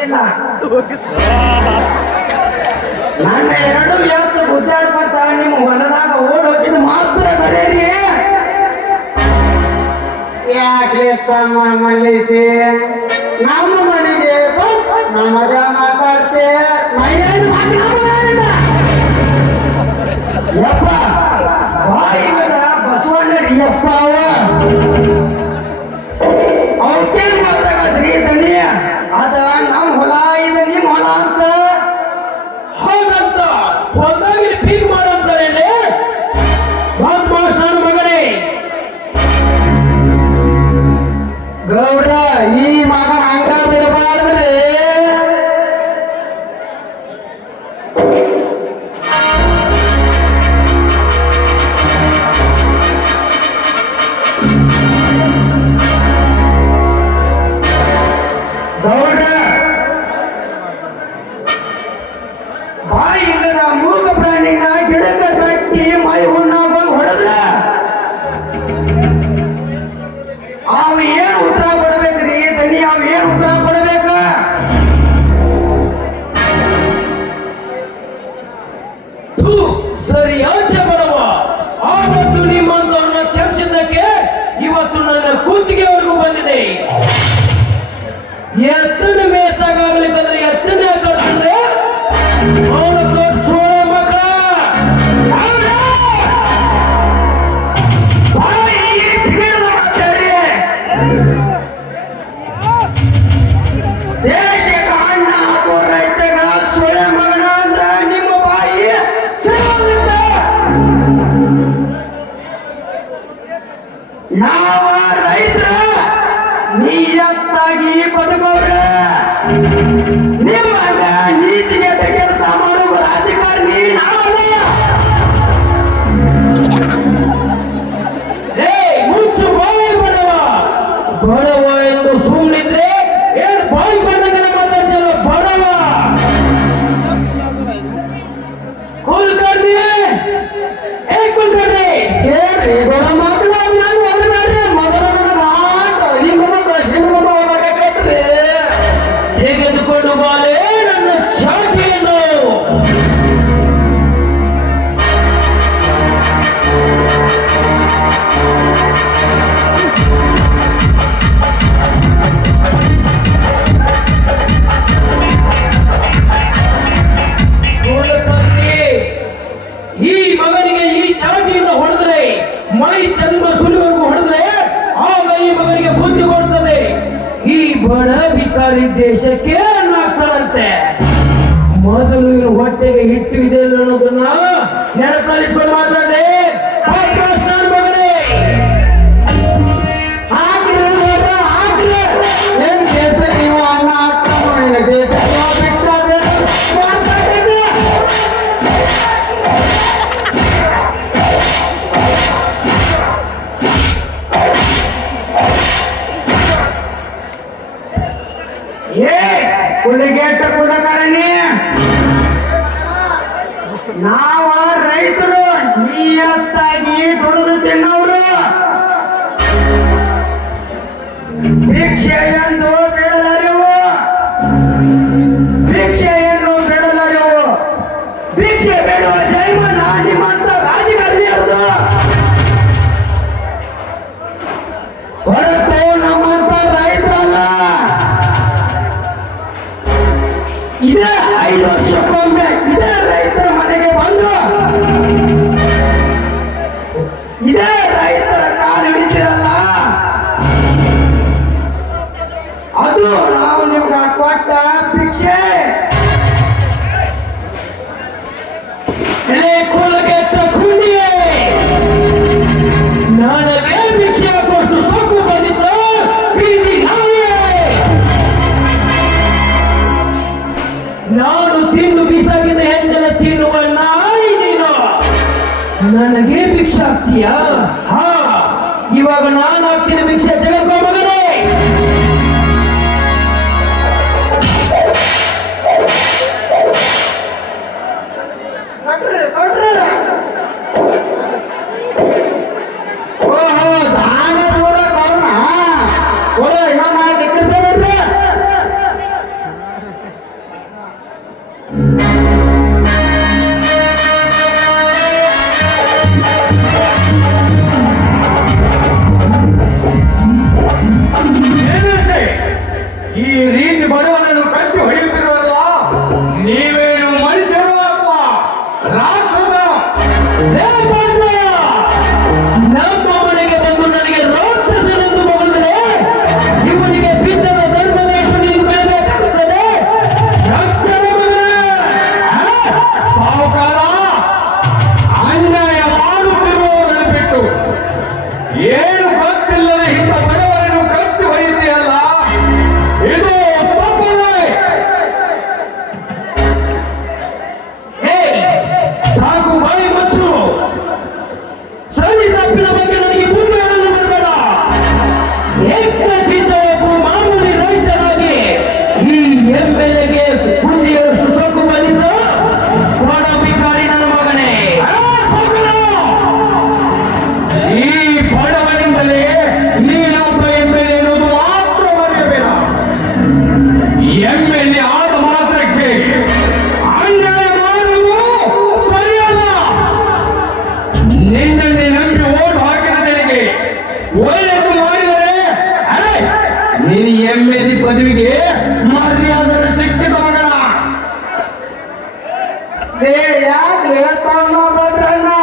ಹೋಗಿಲ್ಲ ನನ್ನ ಎರಡು ಯಾವತ್ತು ಗುದ್ದಾಡ್ಬಂತ ನಿಮ್ಮ ಹೊಲದಾಗ ಓಡ್ ಮಾತ್ರ ಬರೀರಿ. ಯಾಕೆ ತಮ್ಮ ಮಲ್ಲಿಸಿ? ನಮ್ಮ ಮನೆಗೆ ನಮಗ ಮಾತಾಡ್ತೇ. ಯಪ್ಪ. ಬಸವಣ್ಣ ಯಪ್ಪ ಅವ थिएटर पूरा करेंगे। ರೈತರ ಮನೆಗೆ ಬಂದು ಇದೇ ರೈತರ ಕಾಲು ಹಿಡಿತಿರಲ್ಲ ಅದು ನಾವು ನಿಮ್ಗೆ ಕೊಟ್ಟ ಭಿಕ್ಷೆ ಆಗ್ತೀಯಾ ಹಾ ಇವಾಗ ನಾನು ಆಗ್ತೀನಿ ಭಿಕ್ಷೆ ತೆಗೆದುಕೊಂಡು. યાદ લેતા બધા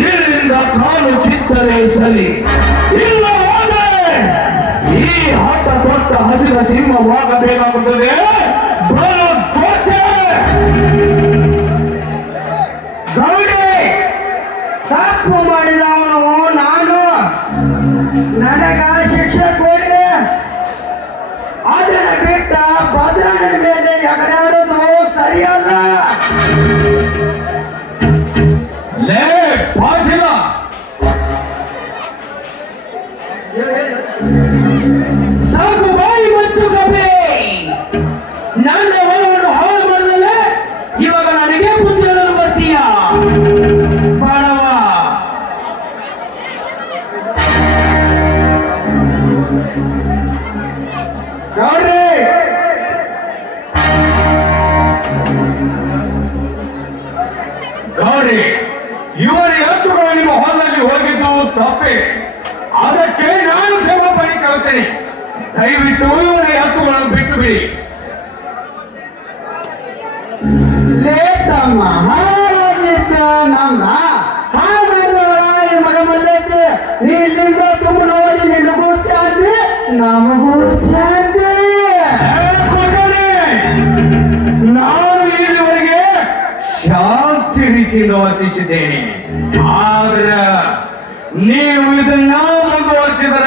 ಇದರಿಂದ ಕಾಲು ಕಿತ್ತರೆ ಸರಿ. ಇಲ್ಲ ಈ ಆಟ ಕೊಟ್ಟ ಹಸಿರ ಸಿಂಹವಾಗಬೇಕಾಗುತ್ತದೆ. ನಮಗೂ ಶಾಂತಿ ನಾನು ಇಲ್ಲಿವರೆಗೆ ಶಾಂತಿ ರೀತಿಯಿಂದ ವರ್ತಿಸಿದ್ದೇನೆ. ಆದ್ರ ನೀವು ಇದನ್ನ ಮುಂದುವರಿಸಿದ್ರ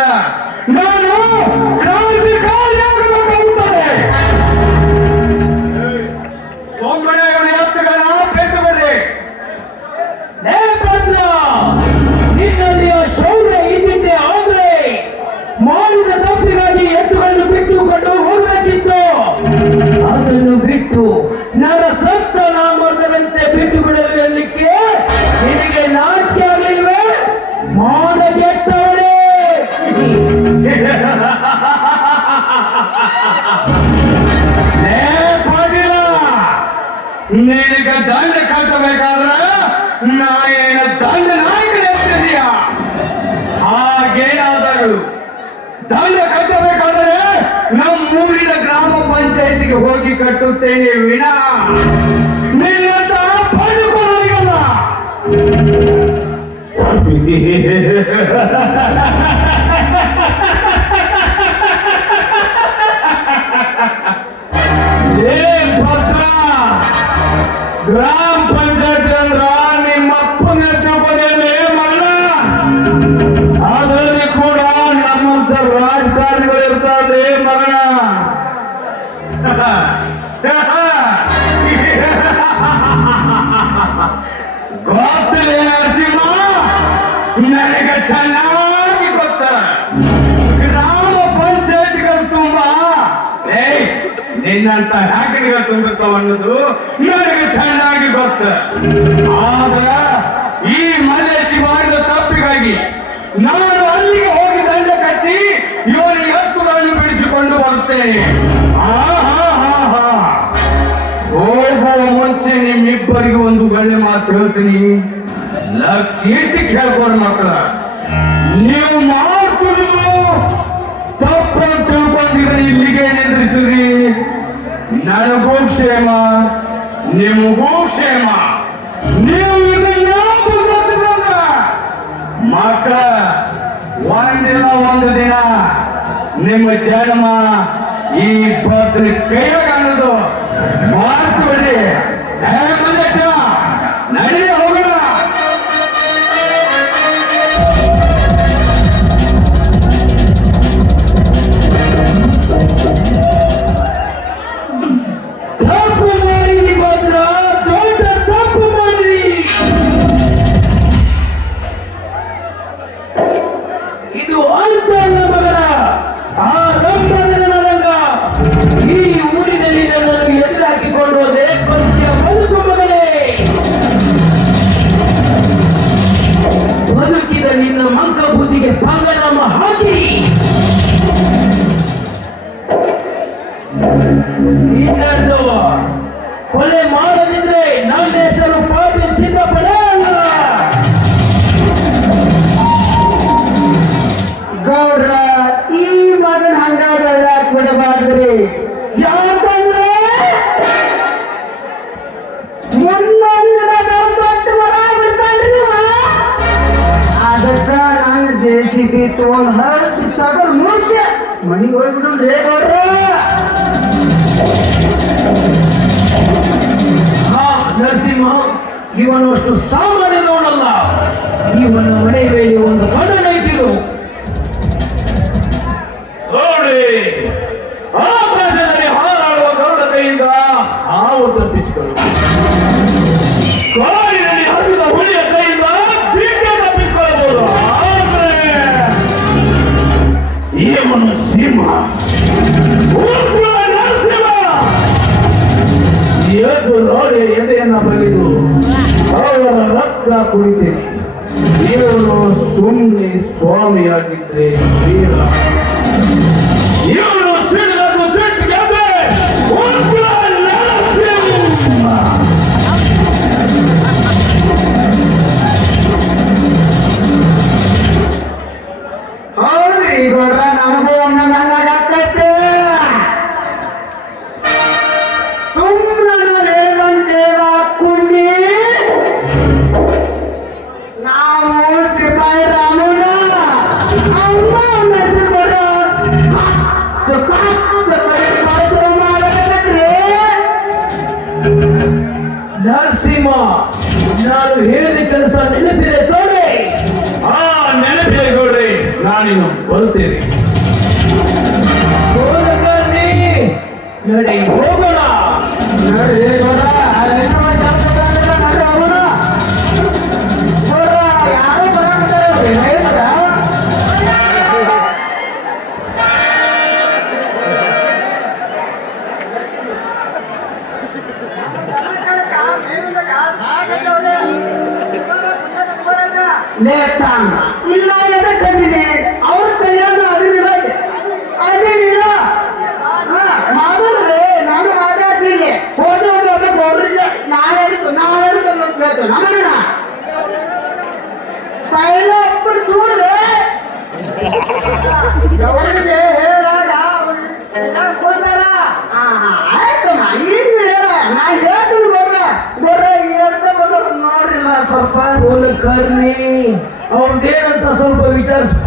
అడుగుతేనే వినా నిన్నంతా ఏ భద్ర? ನಿನ್ನಂತ ಹ್ಯಾಕಿಂಗ್ ತುಂಬಿರ್ತಾವ ಅನ್ನೋದು ನನಗೆ ಚೆನ್ನಾಗಿ ಗೊತ್ತ. ಆಗ ಈ ಮಲೇಶಿ ಮಾಡಿದ ತಪ್ಪಿಗಾಗಿ ನಾನು ಅಲ್ಲಿಗೆ ಹೋಗಿ ದಂಡ ಕಟ್ಟಿ ಇವರ ಹಕ್ಕುಗಳನ್ನು ಬಿಡಿಸಿಕೊಂಡು ಬರುತ್ತೇನೆ. ಹೋಗುವ ಮುಂಚೆ ನಿಮ್ಮಿಬ್ಬರಿಗೂ ಒಂದು ಗಣ್ಯ ಮಾತು ಹೇಳ್ತೀನಿ. ಲಕ್ಷ ಇಟ್ಟು ಕೇಳ್ಕೊಂಡು ಮಕ್ಕಳ. ನೀವು ಮಾಡ್ತಿದ್ರು ತಪ್ಪು. ಇಲ್ಲಿಗೆ ನಿಂದ್ರಿಸಿರಿ ನನಗೂ ಕ್ಷೇಮ, ನಿಮಗೂ ಕ್ಷೇಮ. ನೀವು ಇದನ್ನ ಮಕ್ಕಳ ಒಂದಿಲ್ಲ ಒಂದು ದಿನ ನಿಮ್ಮ ಜನ್ಮ ಈ ಭದ್ರ ಕೈಯಾಗ ಅನ್ನೋದು ಮಾಡ್ತೀವಿ ನಡೀ ತಗೊಂಡ್ ಮನಿಗೆ ಹೋಗ್ಬಿಡ್ರಿ ಗೌಡ್ರ ಹಾ ನರಸಿಂಹ, ಇವನು ಅಷ್ಟು ಸಾಮಾನ್ಯದವನಲ್ಲ. ಇವನ ಮನೆ ಮೇಲೆ ಒಂದು ಬಡನ ನೈತಿರು ನೋಡಿ ನೋಡಿ ಬಲಿದು ಅವರ ರಕ್ತ ಕುಡಿತೇನೆ ಇವನು ಸುಮ್ಮನೆ ಸ್ವಾಮಿಯಾಗಿದ್ರೆ ವೀರ ನರಸಿಂಹ ನಾನು ಹೇಳಿದ ಕೆಲಸ ನೆನಪಿದೆ ತೋಡೆ. ಆ ನೆನಪಿದೆ ಗೌಡ್ರಿ ನಾನಿನ್ನು ಬರುತ್ತೇನೆ. ಹೋಗೋಣ. ಲೇತಾನ ಇಲ್ಲ ಎದಕ್ಕೆ ಬಂದಿನಿ ಅವ್ರ ಕೈಯಾಗ ಅದಿನಿಲ್ಲ ಅದಿನಿಲ್ಲ ಮಾಡಿದ್ರೆ ನಾನು ಮಾತಾಡ್ಸಿಲ್ಲ ಹೋಗಿ ಹೋಗಿ ಒಬ್ಬ ಗೌಡ್ರಿಗೆ ನಾವೇದಕ್ಕೆ ನಾವೇದಕ್ಕೆ ಅನ್ನೋದು ಕೇಳ್ತೇವೆ ನಮ್ಮನ್ನ ಪೈಲ ಅಪ್ಪನ ಚೂಡ್ರೆ ಗೌಡ್ರಿಗೆ ಸ್ವಲ್ಪ ಹೋಗಕಾರ್ನಿ ಅವ್ರದ್ದೇನಂತ ಸ್ವಲ್ಪ ವಿಚಾರಿಸ್ಪ.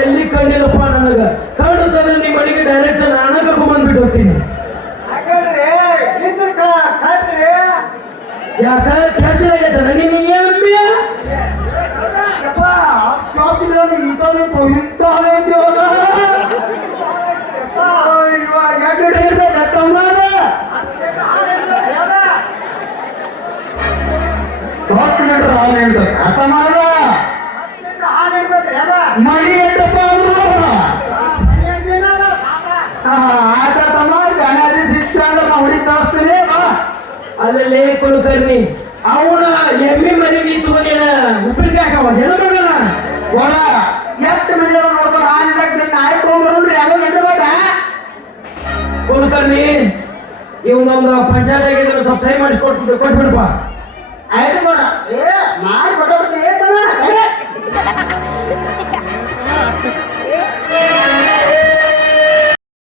ಎಲ್ಲಿ ಕಣ್ಣಿಲ್ಲಪ್ಪ ನನಗ? ಕಣ್ಣು ತಂದ್ರೆ ನಿಮ್ಮ ಮನೆಗೆ ಡೈರೆಕ್ಟ್ ನಾನು ಕರ್ಕೊಂಡ್ ಬಂದ್ಬಿಟ್ಟು ಹೋಗ್ತೀನಿ. ಯಾಕ? ನೀ ನೀನು ಎಮ್ಮೆ ಅರ್ಥ ಮಾಡ ಮಣಿ ಎಂಟಪ್ಪ ಅಂದ್ರು ಆಟ ತಮ್ಮ ಚೆನ್ನಾಗಿ ಸಿಕ್ತಂದ್ರೆ ನಾ ಹುಡುಗಿ ಕಳಿಸ್ತೀನಿ ಅವನ ಎಮ್ಮೆ ಮನೆಗೆ ತಗೋದೇನ ಉಪ್ಪಿನಕಾಯಿ ಹಾಕವ ಒಳ ಎಷ್ಟು ಮಂದಿ ನೋಡ್ಕೊಂಡು ಆ ನಿನ್ನ ನಾಯಿ ಎಂಟು ಬೇಡ. ಕುಲಕರ್ಣಿ ಇವನೊಂದು ಪಂಚಾಯತ್ ಆಗಿದ್ರೆ ಸ್ವಲ್ಪ ಸಹಿ ಮಾಡಿಸಿ ಕೊಟ್ಬಿಡಪ್ಪ. ಆಯ್ತು ನೋಡ. ಏ, ಮಾಡಿ.